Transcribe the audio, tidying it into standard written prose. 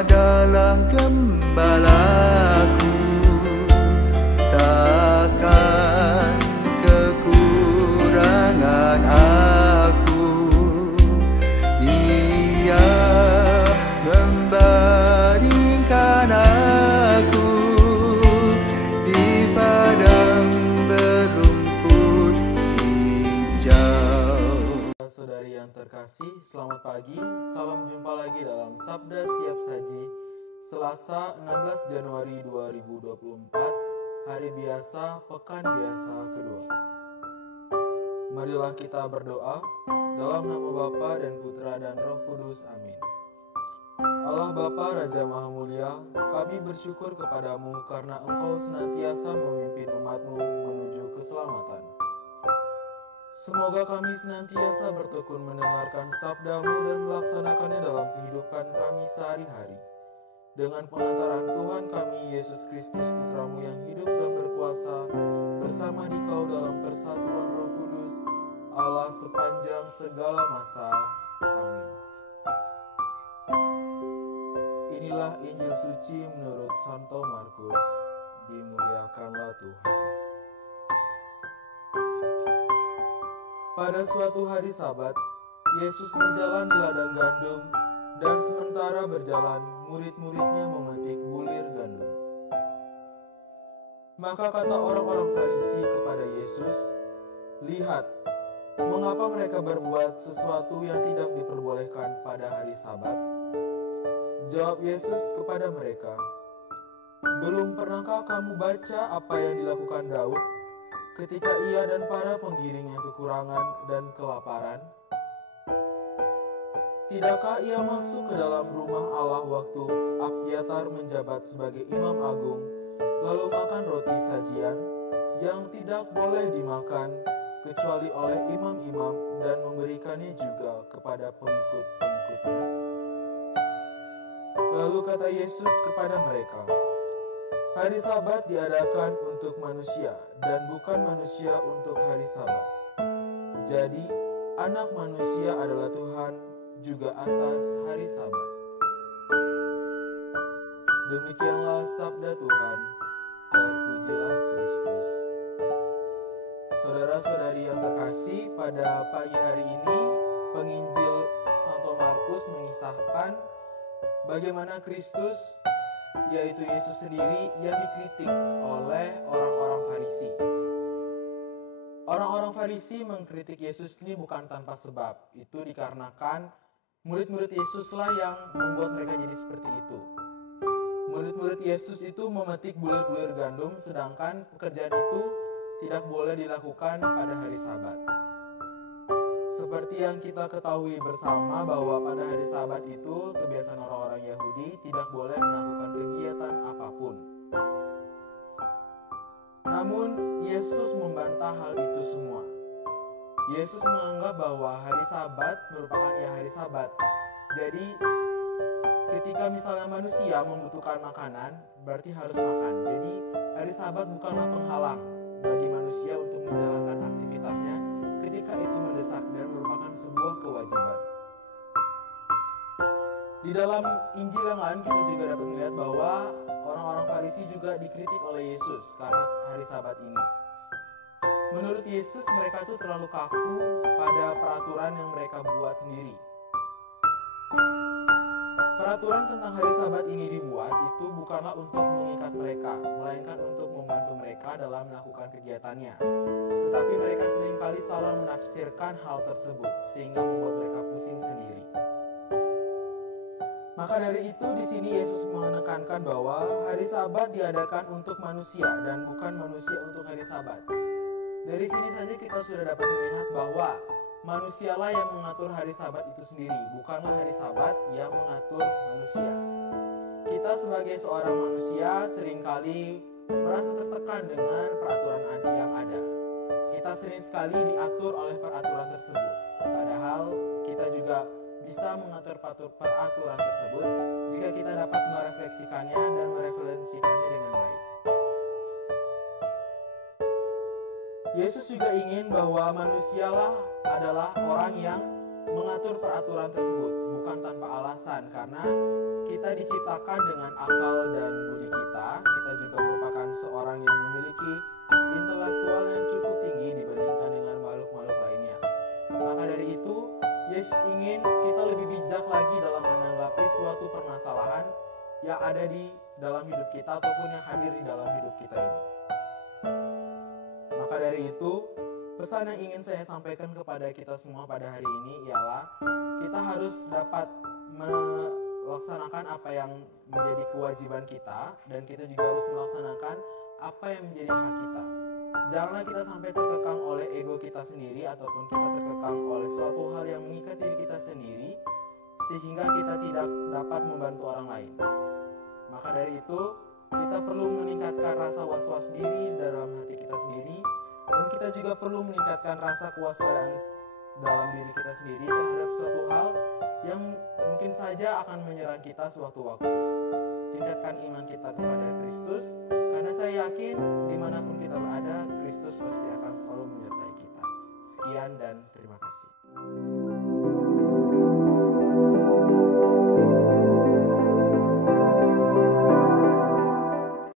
adalah gembalaku, takkan kekurangan aku. Ia membaringkan aku di padang berumput hijau. Saudari yang terkasih, selamat pagi. Salam jumpa lagi dalam Sabda Siap Saji, Selasa 16 Januari 2024, hari biasa, pekan biasa kedua. Marilah kita berdoa dalam nama Bapa dan Putra dan Roh Kudus. Amin. Allah Bapa Raja Maha Mulia, kami bersyukur kepadamu karena Engkau senantiasa memimpin umat-Mu menuju keselamatan. Semoga kami senantiasa bertekun mendengarkan sabda-Mu dan melaksanakannya dalam kehidupan kami sehari-hari. Dengan pengantaran Tuhan kami, Yesus Kristus Putra-Mu yang hidup dan berkuasa, bersama Dikau dalam persatuan Roh Kudus, Allah sepanjang segala masa. Amin. Inilah Injil suci menurut Santo Markus. Dimuliakanlah Tuhan. Pada suatu hari Sabat, Yesus berjalan di ladang gandum, dan sementara berjalan, murid-muridnya memetik bulir gandum. Maka kata orang-orang Farisi kepada Yesus, "Lihat, mengapa mereka berbuat sesuatu yang tidak diperbolehkan pada hari Sabat?" Jawab Yesus kepada mereka, "Belum pernahkah kamu baca apa yang dilakukan Daud ketika ia dan para penggiringnya kekurangan dan kelaparan? Tidakkah ia masuk ke dalam rumah Allah waktu Abyatar menjabat sebagai imam agung, lalu makan roti sajian yang tidak boleh dimakan kecuali oleh imam-imam dan memberikannya juga kepada pengikut-pengikutnya?" Lalu kata Yesus kepada mereka, "Hari Sabat diadakan untuk manusia dan bukan manusia untuk hari Sabat. Jadi, Anak Manusia adalah Tuhan juga atas hari Sabat." Demikianlah sabda Tuhan. Terpujilah Kristus. Saudara-saudari yang terkasih, pada pagi hari ini penginjil Santo Markus mengisahkan bagaimana Kristus, yaitu Yesus sendiri, yang dikritik oleh orang-orang Farisi. Orang-orang Farisi mengkritik Yesus ini bukan tanpa sebab. Itu dikarenakan murid-murid Yesuslah yang membuat mereka jadi seperti itu. Murid-murid Yesus itu memetik bulir-bulir gandum, sedangkan pekerjaan itu tidak boleh dilakukan pada hari Sabat. Seperti yang kita ketahui bersama bahwa pada hari Sabat itu kebiasaan orang-orang Yahudi tidak boleh melakukan kegiatan apapun. Namun Yesus membantah hal itu semua. Yesus menganggap bahwa hari Sabat merupakan hari Sabat. Jadi ketika misalnya manusia membutuhkan makanan, berarti harus makan. Jadi hari Sabat bukanlah penghalang bagi manusia untuk menjalankan aktivitasnya ketika itu mendesak dan merupakan sebuah kewajiban. Di dalam Injil yang lain kita juga dapat melihat bahwa orang-orang Farisi juga dikritik oleh Yesus karena hari Sabat ini. Menurut Yesus, mereka itu terlalu kaku pada peraturan yang mereka buat sendiri. Peraturan tentang hari Sabat ini dibuat itu bukanlah untuk mengikat mereka, melainkan untuk membantu mereka dalam melakukan kegiatannya. Tetapi mereka seringkali salah menafsirkan hal tersebut sehingga membuat mereka pusing sendiri. Maka dari itu di sini Yesus menekankan bahwa hari Sabat diadakan untuk manusia dan bukan manusia untuk hari Sabat. Dari sini saja kita sudah dapat melihat bahwa manusialah yang mengatur hari Sabat itu sendiri, bukanlah hari Sabat yang mengatur manusia. Kita sebagai seorang manusia seringkali merasa tertekan dengan peraturan yang ada. Kita sering sekali diatur oleh peraturan tersebut. Padahal kita juga bisa mengatur peraturan tersebut jika kita dapat merefleksikannya dan mereferensikannya dengan baik. Yesus juga ingin bahwa manusialah adalah orang yang mengatur peraturan tersebut, bukan bukan tanpa alasan, karena kita diciptakan dengan akal dan budi kita. Kita juga merupakan seorang yang memiliki intelektual yang cukup tinggi dibandingkan dengan makhluk-makhluk lainnya. Maka dari itu, Yesus ingin kita lebih bijak lagi dalam menanggapi suatu permasalahan yang ada di dalam hidup kita ataupun yang hadir di dalam hidup kita ini. Maka dari itu, pesan yang ingin saya sampaikan kepada kita semua pada hari ini ialah kita harus dapat melaksanakan apa yang menjadi kewajiban kita, dan kita juga harus melaksanakan apa yang menjadi hak kita. Janganlah kita sampai terkekang oleh ego kita sendiri ataupun kita terkekang oleh suatu hal yang mengikat diri kita sendiri sehingga kita tidak dapat membantu orang lain. Maka dari itu, kita perlu meningkatkan rasa was-was diri dalam hati kita sendiri, dan kita juga perlu meningkatkan rasa kewaspadaan dalam diri kita sendiri terhadap suatu hal yang mungkin saja akan menyerang kita suatu waktu. Tingkatkan iman kita kepada Kristus, karena saya yakin dimanapun kita berada, Kristus pasti akan selalu menyertai kita. Sekian dan terima kasih.